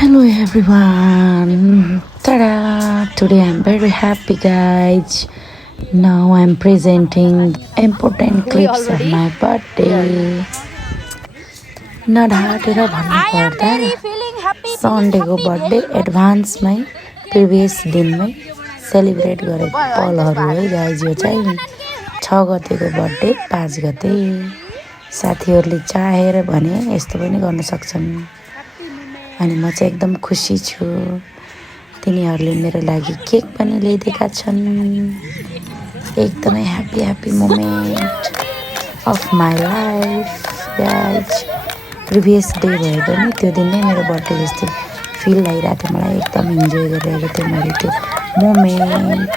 Hello everyone. Ta-da! Today I'm very happy guys. Now I'm presenting important clips of my birthday. नढाटेर भन्नुपर्दा सन्डेको birthday एडभान्समै previous दिनमै celebrate गरेको पलहरू है guys. यो चाहिँ 6 गतेको बर्थडे 5 गते साथीहरूले चाहेर भने यस्तो पनि गर्न सक्छन् अनि म चाहिँ एकदम खुसी छु। तिनीहरूले मेरो लागि केक पनि ल्याइदिएका छन्। एकदमै happy moment of my life guys. Previous day भए पनि त्यो दिन नै मेरो बर्थडे जस्तो फिल लागिरहेको थियो मलाई। एकदम इन्जोय गरिरहेको थिएँ मैले त्यो मोमेन्ट।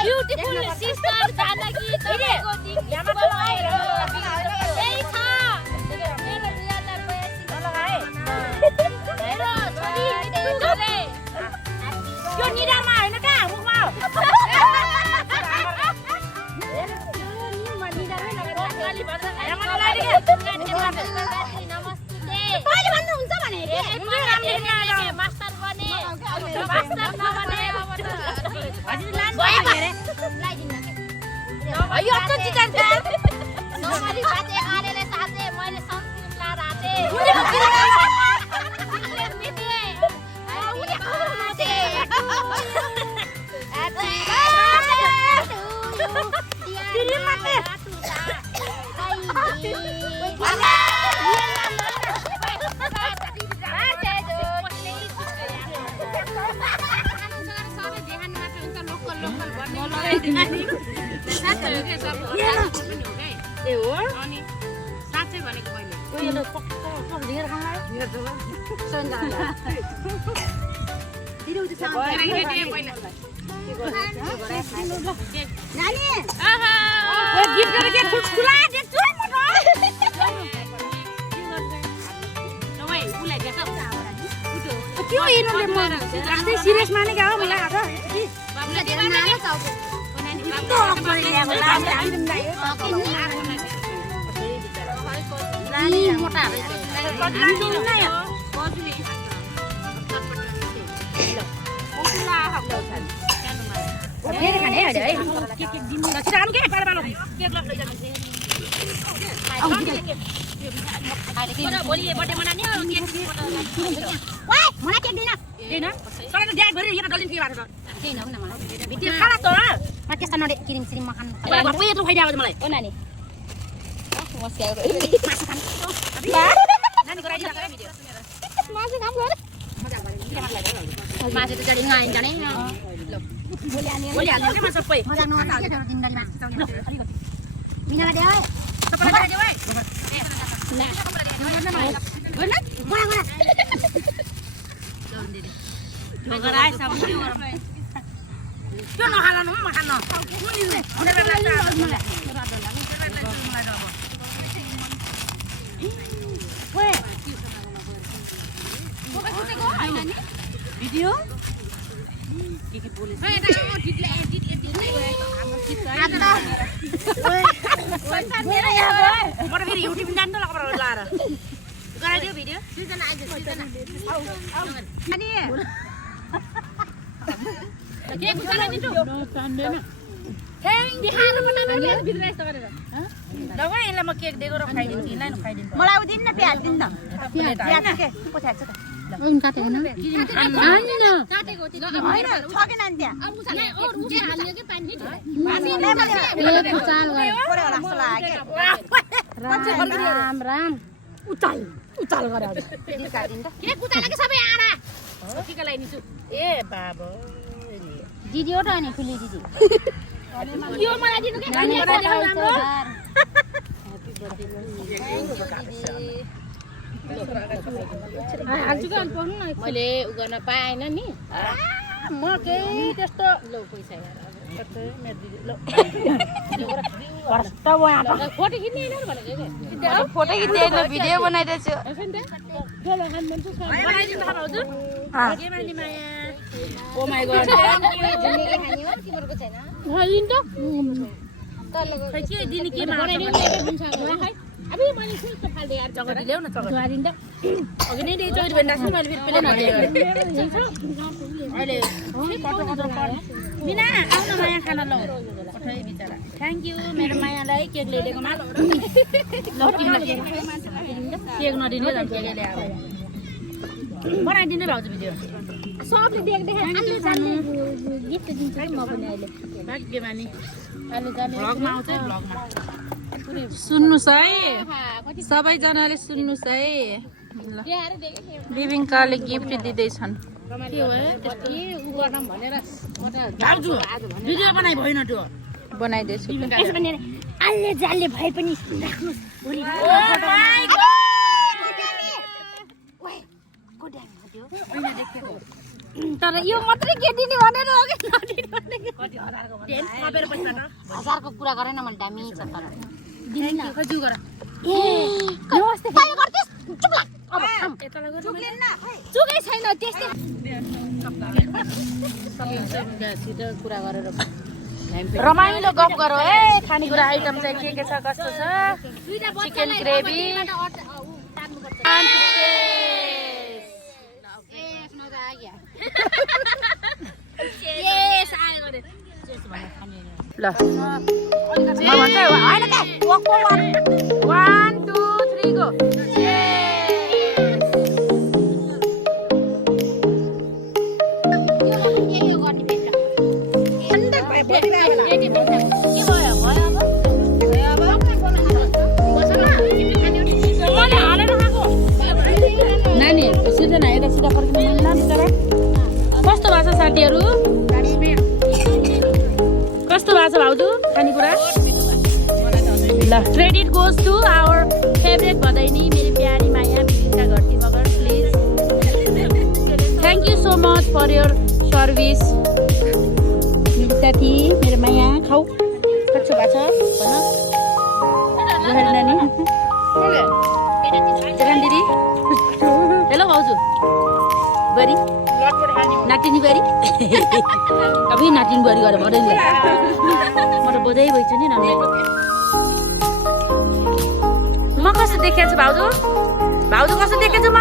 Beautiful sister Janaki तपाईको दिन यहाँबाट लगाएर त्यही छ मेरो रियालाई बयासी लगाए हेर छोरी चले यो निरामा हैन का मुखमा हेर नि म निरामै लगाएर गाली भन्छ यहाँ मलाई नमस्ते पहिले भन्नु हुन्छ भने के मास्टर बने मास्टर नबने हजुर लान्छ हेरे यो त चिकन नमरी साथे आलेले साथे मैले संस्कृत ला राते ए हो अनि साच्चै भनेको मैले यो त पक्का लिएर खानलाई लिएर जला सन्दाला दिनु त साम पहिले नानी आहा ओ गिफ्ट गरेर के खुला देख्छु म नवै उलाई देख्छ उठो के हो यिनीले म रातै सिरियस मानेको हो मलाई आज बाबुले धेरै नाला चाउको मोटा त्यस्ता नडे किरिम सिरिम मखान बाबु यत्रो खाइदिएको मलाई ओ नानी मस्याको मासु खानु नानी गराइदिनु होला भिडियो मासु खाम गरे मासु त जडी नआइन जाने ल बोली हाल्नु के म सबै मजा नआउँछ के जिन्दगी मासु अलिकति मिनाला दे ओइ सबैलाई दे ओइ ल गोला गोला ल गराइ सब त्यो नखाला न म खान्न कुनि ने उनीहरुलाई लाग्छ मलाई ओए भिडियो के बोले ए दाइ म गीतले एडिट हाम्रो गीत ओए मेरो यहाँ म त फेरि युट्युब जान्न ल लाएर गराइदियो भिडियो दुईजना आइज दुईजना आउ अनि के कुचाला दिन्छु नचान्दैन थ्याङ्क दिहार बनाएर भित्र यस्तो गरेर ह दगो यसलाई म केक दिएको र खाइदिन्छु यिनलाई नखाइदिन्छु मलाई उ दिन न प्याज दिन न प्याज के को छ्याछ त उन काटेको न हैन काटेको त्यो हैन छके नान त्यहाँ अब उसाले और उसे हाल्यो के पानी ए कुचाल गरे परे होला जस्तो लाग्यो के राम राम उचाल गरे आज के काटिदिन त के कुचाला के सबै आडा के लागि निछु ए बाबा दिदी हो त अनि फुली दिदी यो मलाई दिनु के राम्रो ह्यापी बर्थडे मैले उ गर्न पाएन नि म केही त्यस्तो फोटो खिच्ने भिडियो बनाइरहेछु ओ माई गॉड अभी मैले सुस्त फाल्दै यार चगटी ल्याउ न चगटी गाडिन्छ अघि नै दे चोरी भन्दा छ मैले फेरि अहिले कटो कटो पर्छ बिना आउन माया खान ल पठाइ बिचारा थ्यांक यू मेरो मायालाई केक ल्याइदिएकोमा ल तिमीलाई केक नदिने झन् केक ल्याएर बनाइदिनु भाउजू भिडियो सबले देख्दै आले जान्ने गिफ्ट दिन्छ म पनि अहिले भाग्यमानी आले जान्ने भ्लगमा आउँछ भ्लगमा सुन्नुस् है सबैजनाले सुन्नुस् है बिबिङ्काले गिफ्ट दिँदैछन् बनाइदिएछु आले जाले भए पनि राख्नुस् भोलि तर यो मात्रै के दिने भनेर हो कि हजारको कुरा गरेन मैले दामी छ तर दिन्न खजु गर ए नमस्ते पाइ गर्दिस चुप लाग अब चुप लिन्न चुकै छैन त्यस्तै सिधै कुरा गरेर रमाइलो गफ गरौ ए खानेकुरा आइटम चाहिँ के छ कस्तो छ चिकन ग्रेभी ल म भन्छ हैन के 1 2 3 गो नानी सिधै न यता सिधा फर्किनु मिल्दैन बिचरा कस्तो भएको छ साथीहरु कस्तो भएको छ भाउजू खानेकुरा ल credit goes to our favourite भदैनी मेरो प्यारी माया बिबिङ्का घरती मगर please thank you so much for your service मेरो साथी मेरो माया खाऊ कच्चो भएको छ भन नानी जगन दिदी हेलो भाउजू बरी नातिनी बरी कभी नातिनी बरी गरेर भर्दैन म त बोझै भइछु नि नानी म कस्तो देखेछु भाउजू भाउजू कस्तो देखेछु म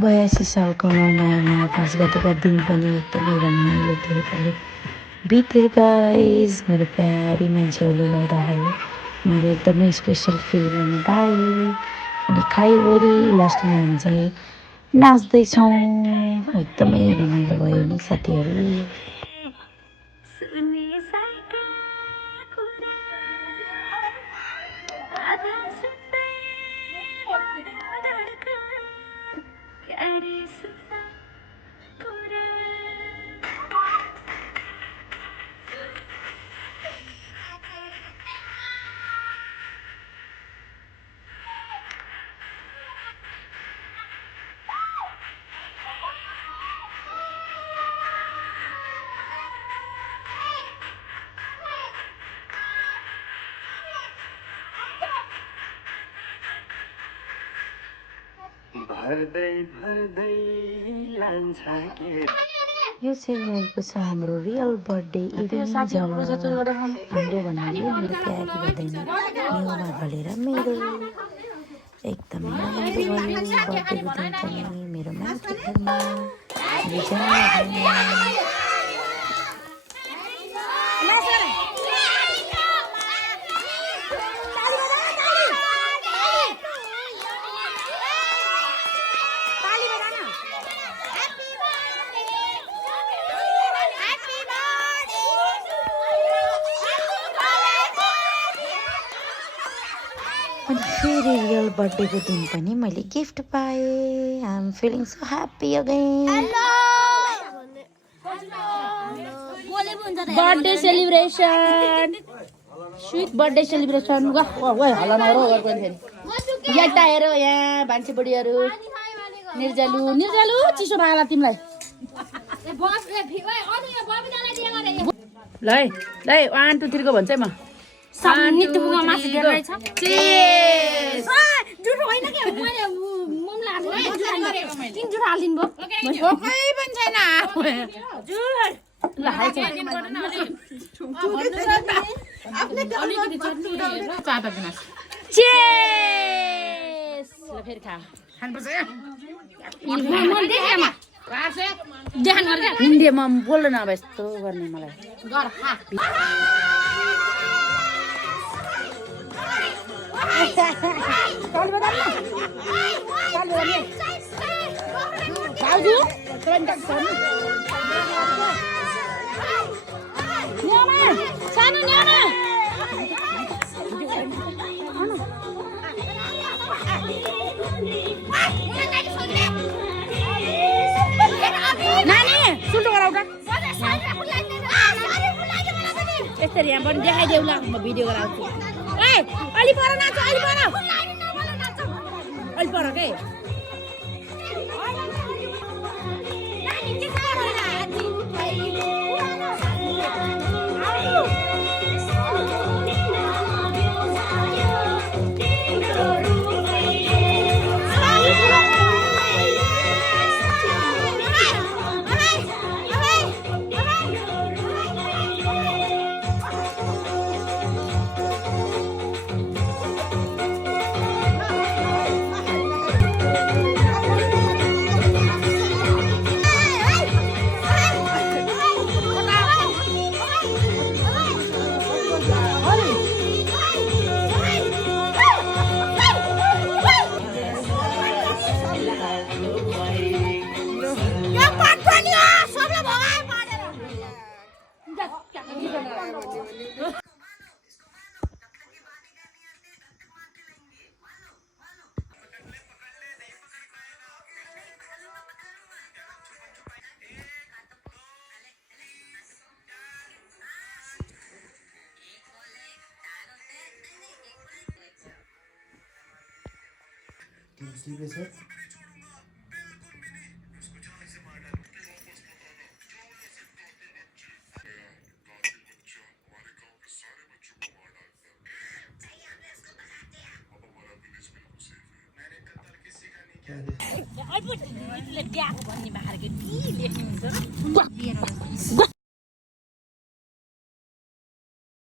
बयासी सालको नयाँ 5 गतेका दिन पनि एकदमै रमाइलो थियो पनि बिते गाइस मेरो प्यारी मान्छेहरूले गर्दाखेरि मेरो एकदमै स्पेसल फिल गर्न पाएँ अनि खाइवरी लास्टमा हामी चाहिँ नाच्दैछौँ एकदमै रमाइलो भयो नि साथीहरू यो चाहिँ रहेको छ हाम्रो रियल बर्थडे इभेन्ट जब हाम्रो भन्नाले मेरो प्यारी बधाईमा न्युमा ढलेर मेरो एकदमै रमाइलो भयो बर्थडेको दिन पनि मेरो माथि घरमा अनि फेरि रियल बर्थडेको दिन पनि मैले गिफ्ट पाएँ। I am feeling so happy again. Birthday celebration sweet birthday celebration हल्ला नगर फेरि यहाँ टायर यहाँ मान्छे बुढीहरू निर्जलु चिसो लाग्ला तिमीलाई ल है 1 2 3 को भन्छ है म हिन्दीमा बोल्दैन अब यस्तो गर्ने मलाई यसरी यहाँ पनि देखाइदेऊ ल म भिडियो गराउँछु ए अलि पर नाच अलि पर के भन्ने बाख्राको के लेख्नुहुन्छ